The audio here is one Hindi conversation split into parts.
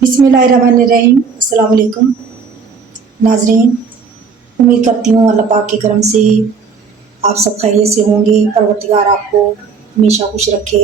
बिस्मिल्लाहिर्रहमानिर्रहीम। अस्सलाम वालेकुम नाज़रीन। उम्मीद करती हूँ अल्लाह पाक के करम से आप सब खैरियत से होंगे। परवरदिगार आपको हमेशा खुश रखे।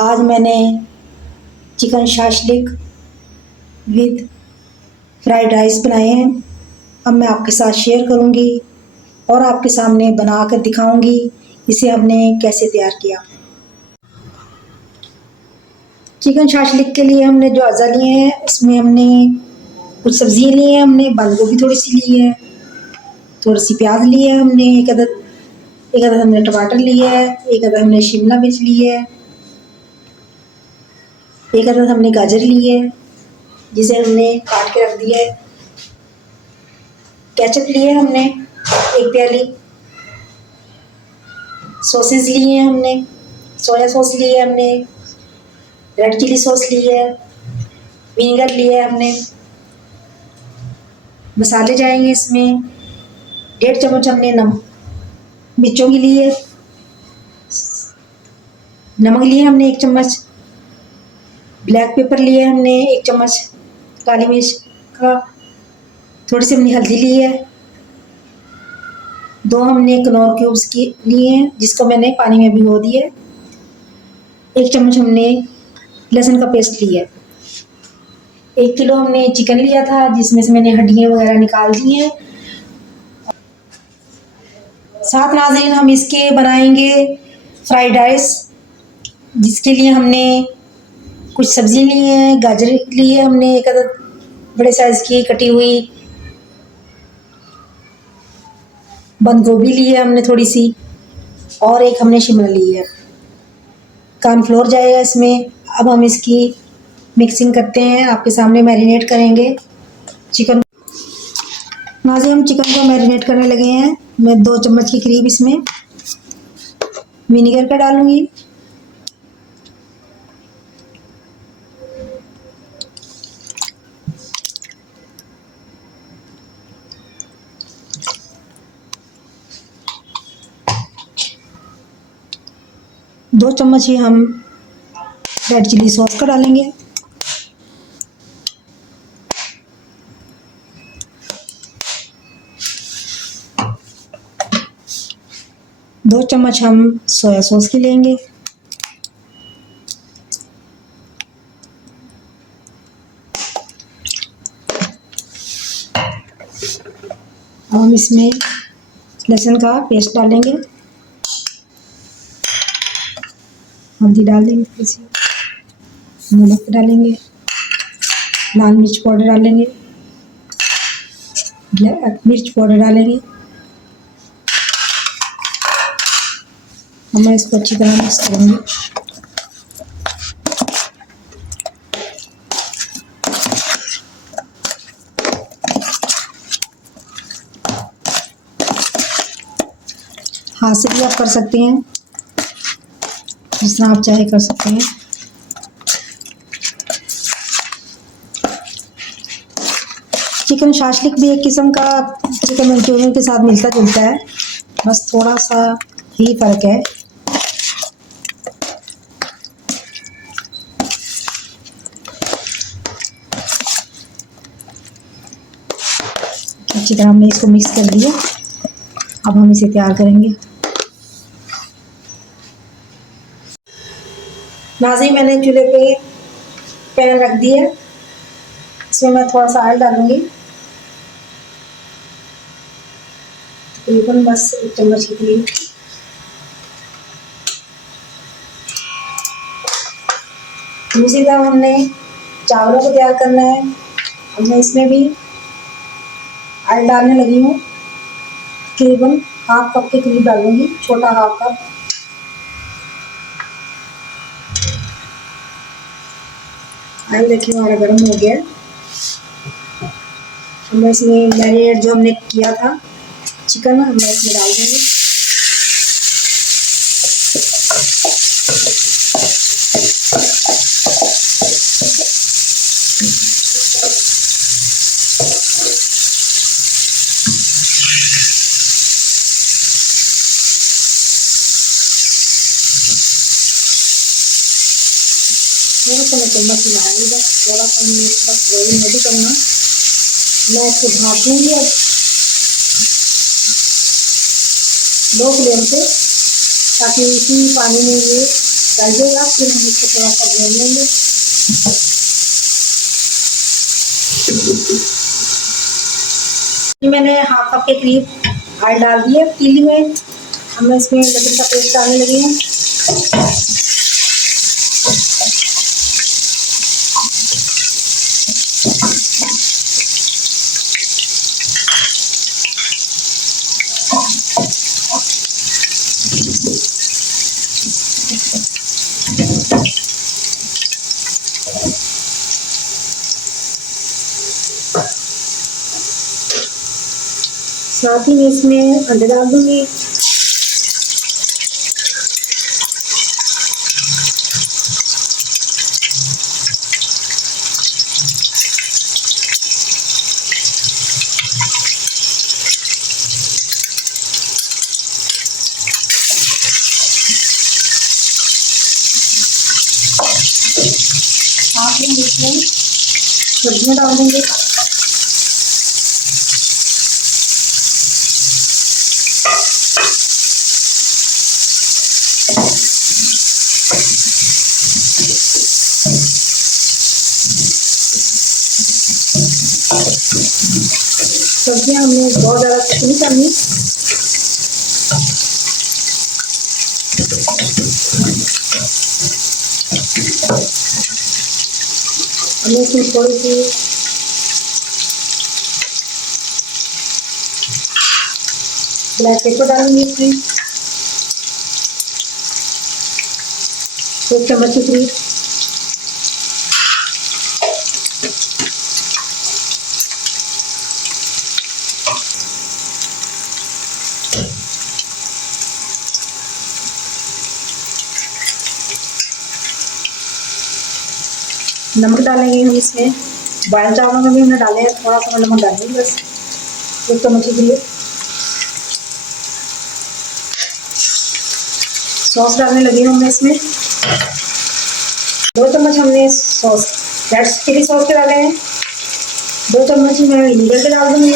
आज मैंने chicken shashlik with fried rice बनाए हैं। अब मैं आपके साथ शेयर करूँगी और आपके सामने बना कर दिखाऊँगी इसे हमने कैसे तैयार किया। चिकन शाशलिक के लिए हमने जो अज़ा लिए हैं उसमें हमने कुछ सब्जियाँ ली हैं। हमने बंद गोभी थोड़ी सी ली है, थोड़ी सी प्याज ली है हमने, एक अदद हमने टमाटर लिया है, एक अदद हमने शिमला मिर्च ली है, एक अदद हमने गाजर ली है जिसे हमने काट के रख दिया है। केचप लिए हमने एक प्याली, सॉसेस लिए हैं हमने, सोया सॉस ली है हमने, रेड चिली सॉस ली है, विनेगर लिया है हमने। मसाले जाएंगे इसमें 1.5 चम्मच हमने मिर्चों की ली है, नमक लिए हमने 1 चम्मच, ब्लैक पेपर लिए हमने 1 चम्मच काली मिर्च का, थोड़ी सी हमने हल्दी ली है, 2 हमने कनौर क्यूब्स की लिए हैं जिसको मैंने पानी में भिगो दिया है, 1 चम्मच हमने लहसुन का पेस्ट लिया है। 1 किलो हमने चिकन लिया था जिसमें से मैंने हड्डियाँ वगैरह निकाल दी हैं। साथ नाज़रीन हम इसके बनाएंगे फ्राइड राइस, जिसके लिए हमने कुछ सब्ज़ी ली है। गाजर ली है हमने एक अदद बड़े साइज़ की कटी हुई, बंद गोभी ली है हमने थोड़ी सी, और एक हमने शिमला ली है। कॉर्नफ्लोर जाएगा इसमें। अब हम इसकी मिक्सिंग करते हैं, आपके सामने मैरिनेट करेंगे चिकन। नाज़रीन हम चिकन को मैरिनेट करने लगे हैं। मैं 2 चम्मच के करीब इसमें विनेगर का डालूंगी, दो चम्मच ही हम रेड चिली सॉस का डालेंगे, दो चम्मच हम सोया सॉस की लेंगे, अब हम इसमें लहसुन का पेस्ट डालेंगे, हल्दी डाल देंगे, थोड़ी सी नमक डालेंगे, लाल मिर्च पाउडर डालेंगे, ब्लैक मिर्च पाउडर डालेंगे। अब मैं इसको अच्छी तरह मिक्स करूँगी। हाथ से भी आप कर सकते हैं, जिस तरह आप चाहे कर सकते हैं। चिकन शाशलिक भी एक किस्म का चिकन मंचूरियन के साथ मिलता जुलता है, बस थोड़ा सा ही फ़र्क है। अच्छी तरह हमने इसको मिक्स कर दिया। अब हम इसे तैयार करेंगे। नाज़रीन मैंने चूल्हे पे पैन रख दिया, इसमें मैं थोड़ा सा ऑयल डालूंगी, तकरीबन बस 1 चम्मच के करीब। दूसरी तरफ हमने चावलों को तैयार करना है। अब मैं इसमें भी ऑयल डालने लगी हूँ, तकरीबन ½ कप के करीब डालूंगी, छोटा ½ कप। ऑयल देखिए हमारा गर्म हो गया। हम इसमें मैरिनेट जो हमने किया था चिकन हम इसमें डाल देंगे। तो मैं चम्मच हिलाऊंगी, बस थोड़ा सा हमने बस ग्रेवी नहीं करना। मैं इसको ढाँप दूँगी अब लो फ्लेम पे, ताकि इसी पानी में ये गल जाएगा। फिर हम इसको थोड़ा सा भून लेंगे। मैंने हाफ कप के करीब ऑयल डाल दिए पतीली में। अब मैं इसमें लहसुन का पेस्ट डालने लगी हूँ। साथ ही मैं इसमें अंडे डाल दूंगी। साथ ही हम इसमें सब्जियाँ डाल देंगे। सब्जियाँ हमने बहुत ज़्यादा कुक नहीं करनी। हमने इसमें थोड़ी सी ब्लैक पेपर डालेंगे, इसमें 1 चम्मच के करीब। नमक डालेंगे हम इसमें। बॉयल चावलों में भी हमने डाले हैं, थोड़ा सा नमक डालेंगे बस 1 चम्मच के लिए। सॉस डालने लगी हूँ मैं इसमें। 2 चम्मच हमने सॉस रेड चिली सॉस के डाले हैं। 2 चम्मच ही मैं विनेगर के डाल दूँगी।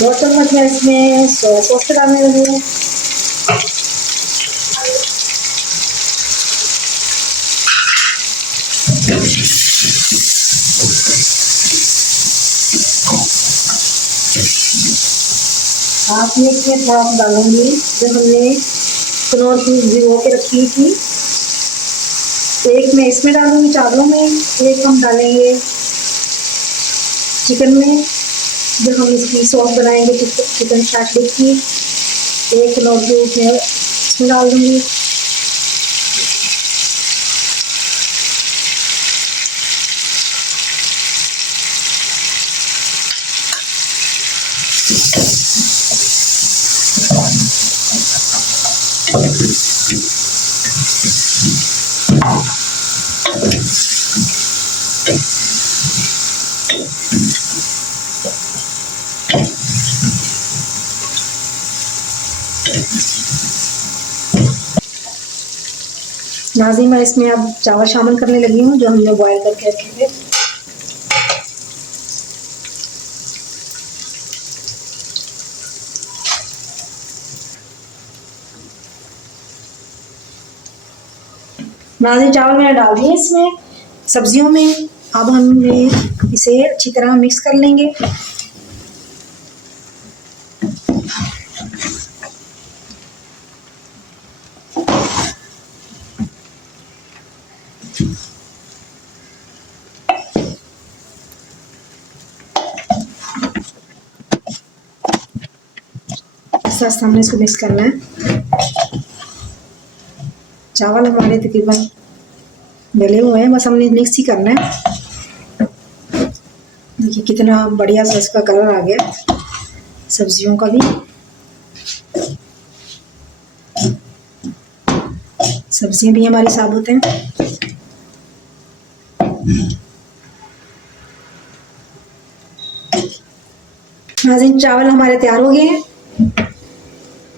2 चम्मच मैं इसमें सोया सॉस के डालने लगी हूँ। साथ में इसमें थोड़ा सा डालूंगी जो हमने कनौर की भिगो के रखी थी। 1 मैं इसमें डालूंगी चावलों में, 1 हम डालेंगे चिकन में जो हम इसकी सॉस बनाएंगे चिकन शाटलिक की। 1 कनौर की इसमें डाल दूंगी। नाज़रीन, मैं इसमें अब चावल शामिल करने लगी हूँ जो हमने बॉयल करके रखे थे। नाज़रीन, चावल मैंने डाल दिए इसमें सब्जियों में। अब हम इसे अच्छी तरह मिक्स कर लेंगे। साथ हमने इसको मिक्स करना है। चावल हमारे तकरीबन गले हुए हैं, बस हमने मिक्स ही करना है। देखिए कितना बढ़िया सा इसका कलर आ गया सब्जियों का भी। सब्जियां भी हमारी साबुत हैं। नाज़रीन, चावल हमारे तैयार हो गए हैं।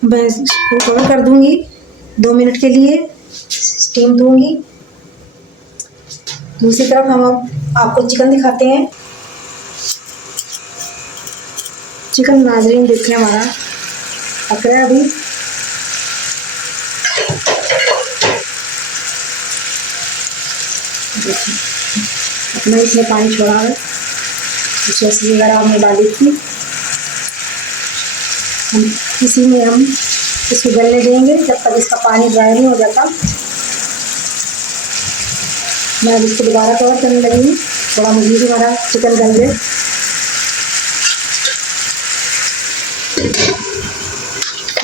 मैं इसको कवर कर दूंगी 2 मिनट के लिए, स्टीम दूंगी। दूसरी तरफ हम आपको चिकन दिखाते हैं। चिकन नाजरीन देखिए हमारा पक रहा है अभी। देखिए अपना इसमें पानी छोड़ा है, सॉस वगैरह हमने डाली थी। हम इसी में हम इसको गलने देंगे जब तक इसका पानी ड्राई नहीं हो जाता। मैं इसको दोबारा कवर करने लगी हूँ, थोड़ा मुझे भी हमारा चिकन गल जाए।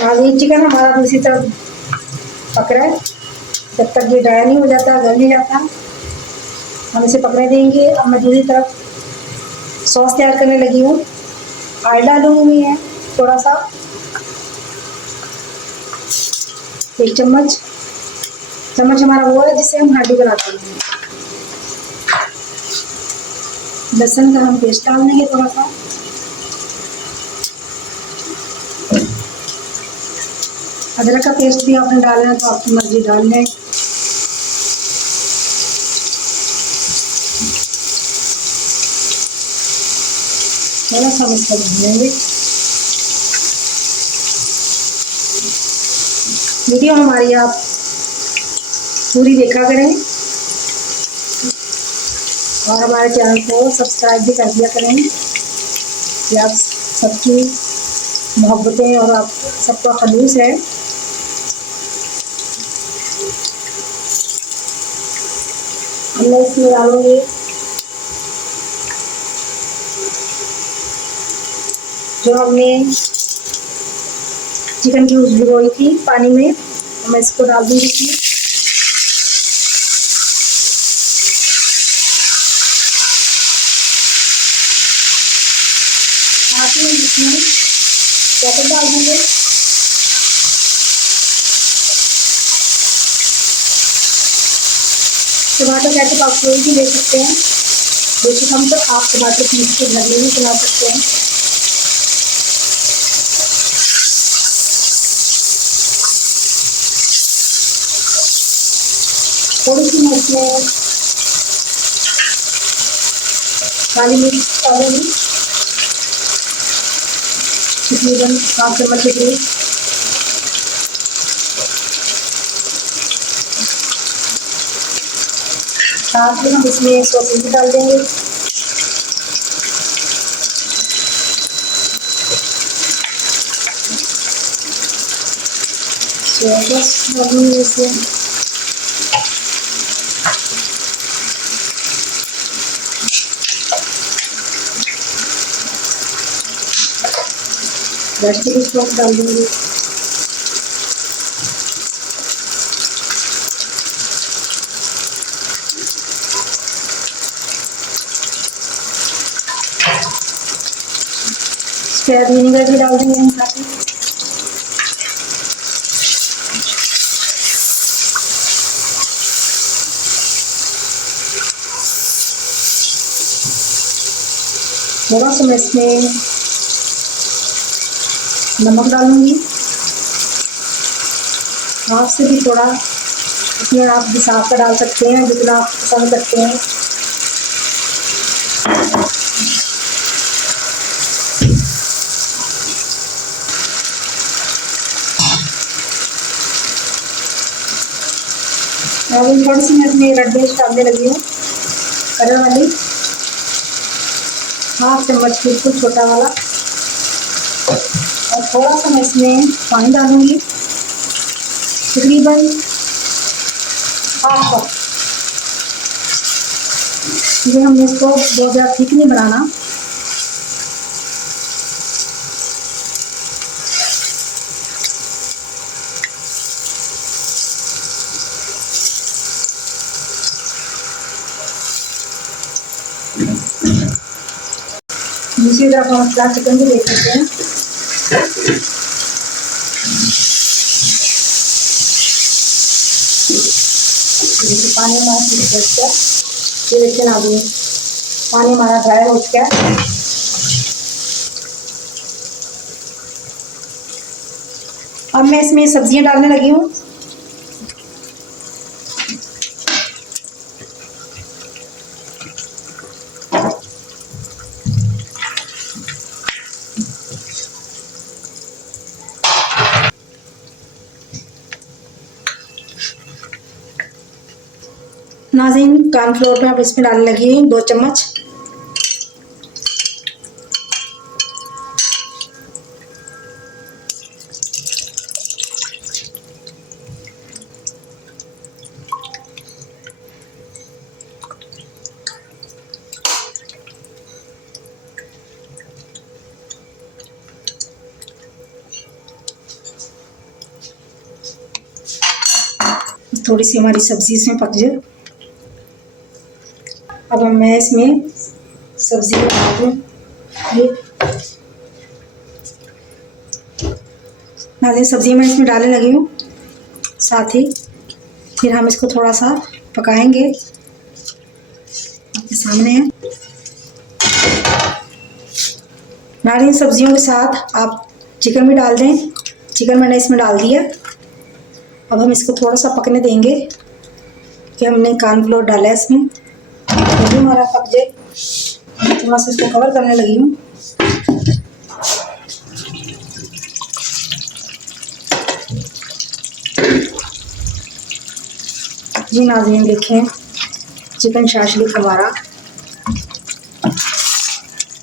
आज ये चिकन हमारा दूसरी तरफ पक रहा है, जब तक ये ड्राई नहीं हो जाता, गल नहीं जाता, हम इसे पकने देंगे। अब मैं दूसरी तरफ सॉस तैयार करने लगी हूँ। ऑयल डालूंगी मैं थोड़ा सा, 1 चम्मच। चम्मच हमारा वो है जिससे हम हड्डी बनाते हैं। लहसुन का हम पेस्ट डाल देंगे थोड़ा सा। अदरक का पेस्ट भी आपने डालना है तो आपकी मर्जी डाल लें। थोड़ा सा इसको भूनेंगे। वीडियो हमारी आप पूरी देखा करें और हमारे चैनल को सब्सक्राइब भी कर दिया करें। कि आप सबकी मोहब्बतें और आप सबका खलूस है। मैं इसमें डालूंगी जो हमने चिकन की भिगोई थी पानी में, तो मैं इसको डाल दूंगी इसमें। साथ ही इसमें केचप डाल देंगे। टमाटर केचप आप कोई भी ले सकते हैं, बेशक हम तो आप टमाटर पीस के घर में भी बना सकते हैं। थोड़ी सी मैं इसमें काली मिर्च डालूंगी, तकरीबन 5 चम्मच के करीब। साथ में हम इसमें सॉसेज भी डाल देंगे। सॉस डालूंगी इसमें। रेड चिली सॉस डाल दूंगी। स्पेयर विनेगर भी डाल देंगे हम साथ में। थोड़ा सा मैं इसमें नमक डालूंगी, हाथ से भी थोड़ा इसमें आप हिसाब का डाल सकते हैं जितना आप पसंद करते हैं। अभी थोड़ी सी मैं इसमें रेड मिर्च डालने लगी हूँ, कलर वाली, 1/2 चम्मच बिल्कुल छोटा वाला। और थोड़ा सा मैं इसमें पानी डालूंगी, तकरीबन 1/2 कप। क्योंकि हमने इसको बहुत ज़्यादा थिक नहीं बनाना। दूसरी तरफ हम मसाला चिकन भी देख सकते हैं। पानी हमारा ये देखिए ना, अभी पानी हमारा ड्राई हो चुका है। अब मैं इसमें सब्जियां डालने लगी हूँ। नाज़रीन, कॉर्नफ्लोर में अब इसमें डालने लगी हूँ 2 चम्मच। थोड़ी सी हमारी सब्जी इसमें पक जाए। अब मैं इसमें सब्जी डाल दूँ। ये नाज़रीन, सब्जी मैं इसमें डालने लगी हूँ। साथ ही फिर हम इसको थोड़ा सा पकाएंगे। आपके सामने है। नाज़रीन, सब्जियों के साथ आप चिकन भी डाल दें। चिकन मैंने इसमें डाल दिया। अब हम इसको थोड़ा सा पकने देंगे कि हमने कॉर्नफ्लोर डाला है इसमें। तो भी हमारा पक जाए, थोड़ा सा इसको कवर करने लगी हूँ। जी नाज़रीन, देखें चिकन शाशलिक हमारा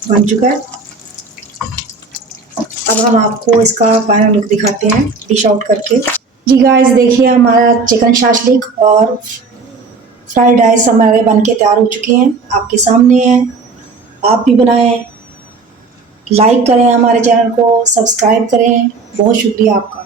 बन चुका है। अब हम आपको इसका फाइनल लुक दिखाते हैं डिश आउट करके। जी गाइस, देखिए हमारा चिकन शाशलिक और फ्राइड राइस हमारे बनके तैयार हो चुके हैं। आपके सामने हैं, आप भी बनाएं। लाइक करें, हमारे चैनल को सब्सक्राइब करें। बहुत शुक्रिया आपका।